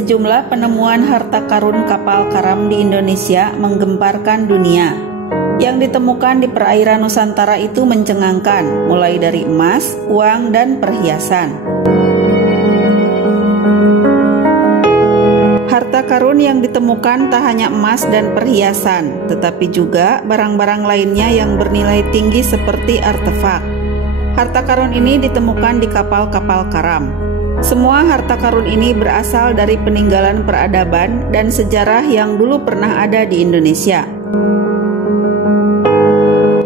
sejumlah penemuan harta karun kapal karam di Indonesia menggemparkan dunia. Yang ditemukan di perairan Nusantara itu mencengangkan, mulai dari emas, uang, dan perhiasan. Harta karun yang ditemukan tak hanya emas dan perhiasan, tetapi juga barang-barang lainnya yang bernilai tinggi seperti artefak. Harta karun ini ditemukan di kapal-kapal karam. Semua harta karun ini berasal dari peninggalan peradaban dan sejarah yang dulu pernah ada di Indonesia.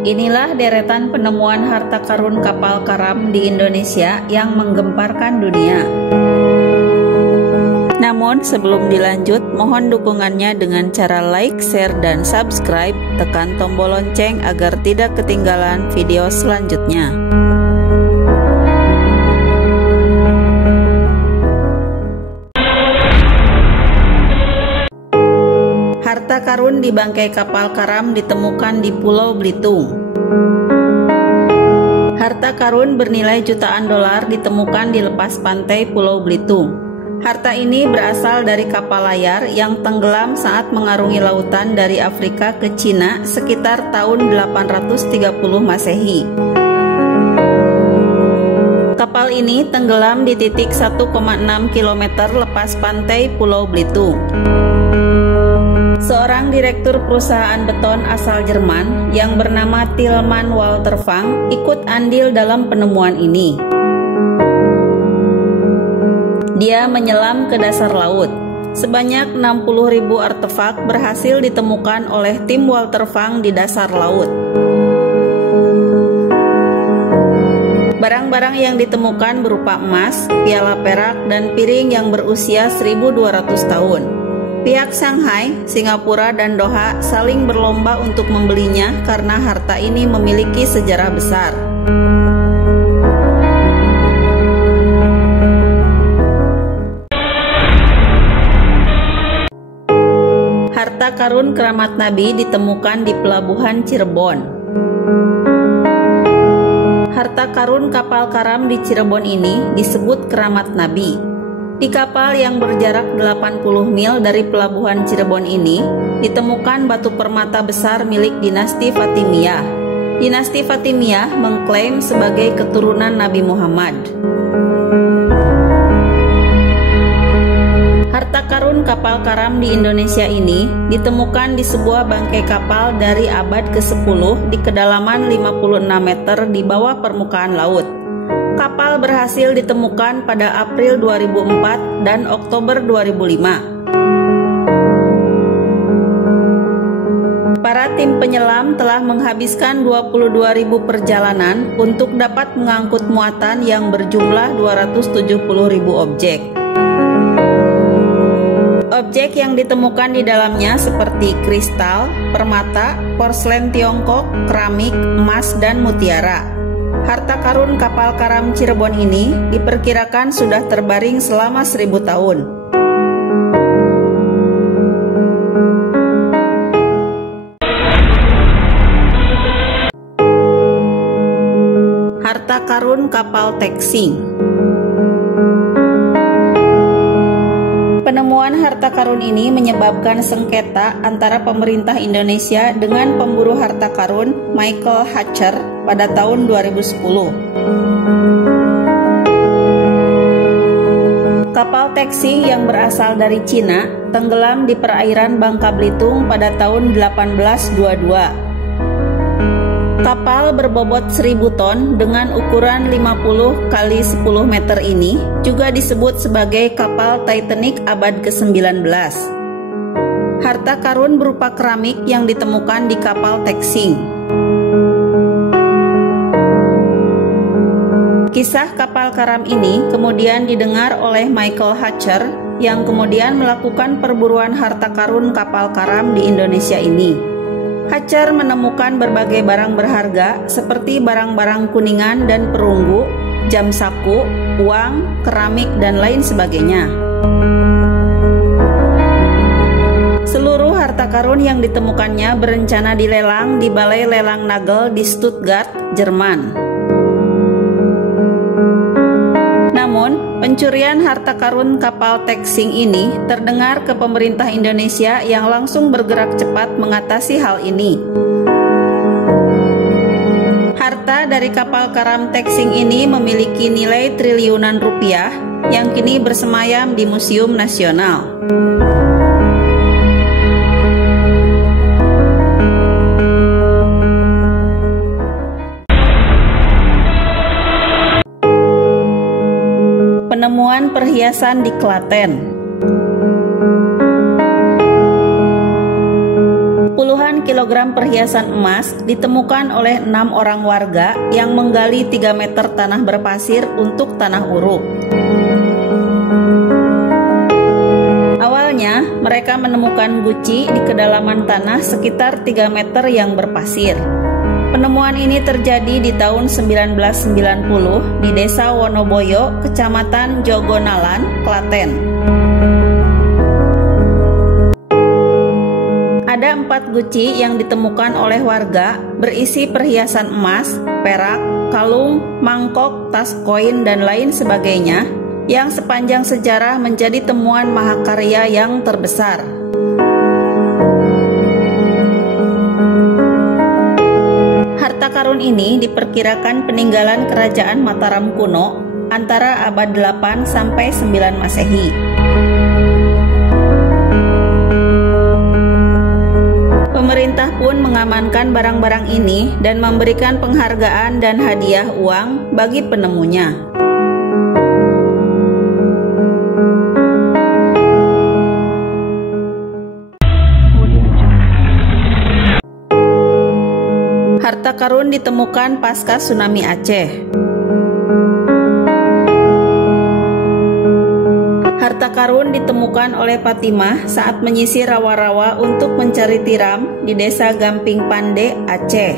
Inilah deretan penemuan harta karun kapal karam di Indonesia yang menggemparkan dunia. Namun sebelum dilanjut, mohon dukungannya dengan cara like, share, dan subscribe. Tekan tombol lonceng agar tidak ketinggalan video selanjutnya. Harta karun di bangkai kapal karam ditemukan di Pulau Belitung. Harta karun bernilai jutaan dolar ditemukan di lepas pantai Pulau Belitung. Harta ini berasal dari kapal layar yang tenggelam saat mengarungi lautan dari Afrika ke Cina sekitar tahun 830 Masehi. Kapal ini tenggelam di titik 1,6 km lepas pantai Pulau Belitung. Seorang direktur perusahaan beton asal Jerman yang bernama Tilman Walter Fang ikut andil dalam penemuan ini. Dia menyelam ke dasar laut. Sebanyak 60.000 artefak berhasil ditemukan oleh tim Walter Fang di dasar laut. Barang-barang yang ditemukan berupa emas, piala perak, dan piring yang berusia 1.200 tahun. Pihak Shanghai, Singapura, dan Doha saling berlomba untuk membelinya karena harta ini memiliki sejarah besar. Harta karun keramat Nabi ditemukan di pelabuhan Cirebon. Harta karun kapal karam di Cirebon ini disebut keramat Nabi. Di kapal yang berjarak 80 mil dari pelabuhan Cirebon ini, ditemukan batu permata besar milik dinasti Fatimiyah. Dinasti Fatimiyah mengklaim sebagai keturunan Nabi Muhammad. Harta karun kapal karam di Indonesia ini ditemukan di sebuah bangkai kapal dari abad ke-10 di kedalaman 56 meter di bawah permukaan laut. Kapal berhasil ditemukan pada April 2004 dan Oktober 2005. Para tim penyelam telah menghabiskan 22.000 perjalanan untuk dapat mengangkut muatan yang berjumlah 270.000 objek. Objek yang ditemukan di dalamnya seperti kristal, permata, porselen Tiongkok, keramik, emas, dan mutiara. Harta karun kapal karam Cirebon ini diperkirakan sudah terbaring selama 1000 tahun. Harta karun kapal Texing. Penemuan harta karun ini menyebabkan sengketa antara pemerintah Indonesia dengan pemburu harta karun Michael Hatcher pada tahun 2010. Kapal Texing yang berasal dari Cina tenggelam di perairan Bangka Belitung pada tahun 1822. Kapal berbobot 1000 ton dengan ukuran 50 kali 10 meter ini juga disebut sebagai kapal Titanic abad ke-19. Harta karun berupa keramik yang ditemukan di kapal Texing. Kisah kapal karam ini kemudian didengar oleh Michael Hatcher yang kemudian melakukan perburuan harta karun kapal karam di Indonesia ini. Hatcher menemukan berbagai barang berharga seperti barang-barang kuningan dan perunggu, jam saku, uang, keramik, dan lain sebagainya. Seluruh harta karun yang ditemukannya berencana dilelang di Balai Lelang Nagel di Stuttgart, Jerman. Namun, Pencurian harta karun kapal Taxing ini terdengar ke pemerintah Indonesia yang langsung bergerak cepat mengatasi hal ini. Harta dari kapal karam Taxing ini memiliki nilai triliunan rupiah yang kini bersemayam di Museum Nasional. Penemuan perhiasan di Klaten. Puluhan kilogram perhiasan emas ditemukan oleh 6 orang warga yang menggali 3 meter tanah berpasir untuk tanah uruk. Awalnya, mereka menemukan guci di kedalaman tanah sekitar 3 meter yang berpasir. Penemuan ini terjadi di tahun 1990 di Desa Wonoboyo, Kecamatan Jogonalan, Klaten. Ada 4 guci yang ditemukan oleh warga berisi perhiasan emas, perak, kalung, mangkok, tas koin, dan lain sebagainya yang sepanjang sejarah menjadi temuan mahakarya yang terbesar. Harta karun ini diperkirakan peninggalan kerajaan Mataram kuno antara abad 8 sampai 9 Masehi. Pemerintah pun mengamankan barang-barang ini dan memberikan penghargaan dan hadiah uang bagi penemunya. Harta karun ditemukan pasca tsunami Aceh. Harta karun ditemukan oleh Fatimah saat menyisir rawa-rawa untuk mencari tiram di desa Gamping Pande, Aceh.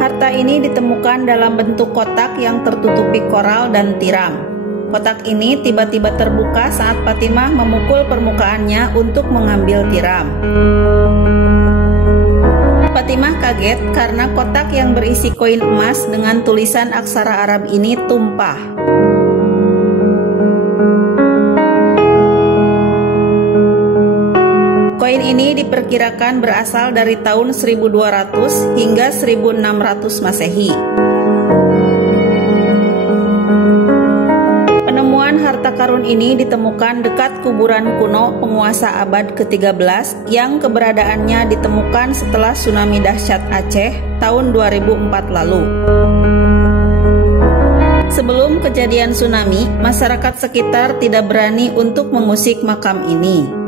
Harta ini ditemukan dalam bentuk kotak yang tertutupi koral dan tiram. Kotak ini tiba-tiba terbuka saat Fatimah memukul permukaannya untuk mengambil tiram. Fatimah kaget karena kotak yang berisi koin emas dengan tulisan aksara Arab ini tumpah. Koin ini diperkirakan berasal dari tahun 1200 hingga 1600 Masehi. Penemuan harta karun ini ditemukan dekat kuburan kuno penguasa abad ke-13 yang keberadaannya ditemukan setelah tsunami dahsyat Aceh tahun 2004 lalu. Sebelum kejadian tsunami, masyarakat sekitar tidak berani untuk mengusik makam ini.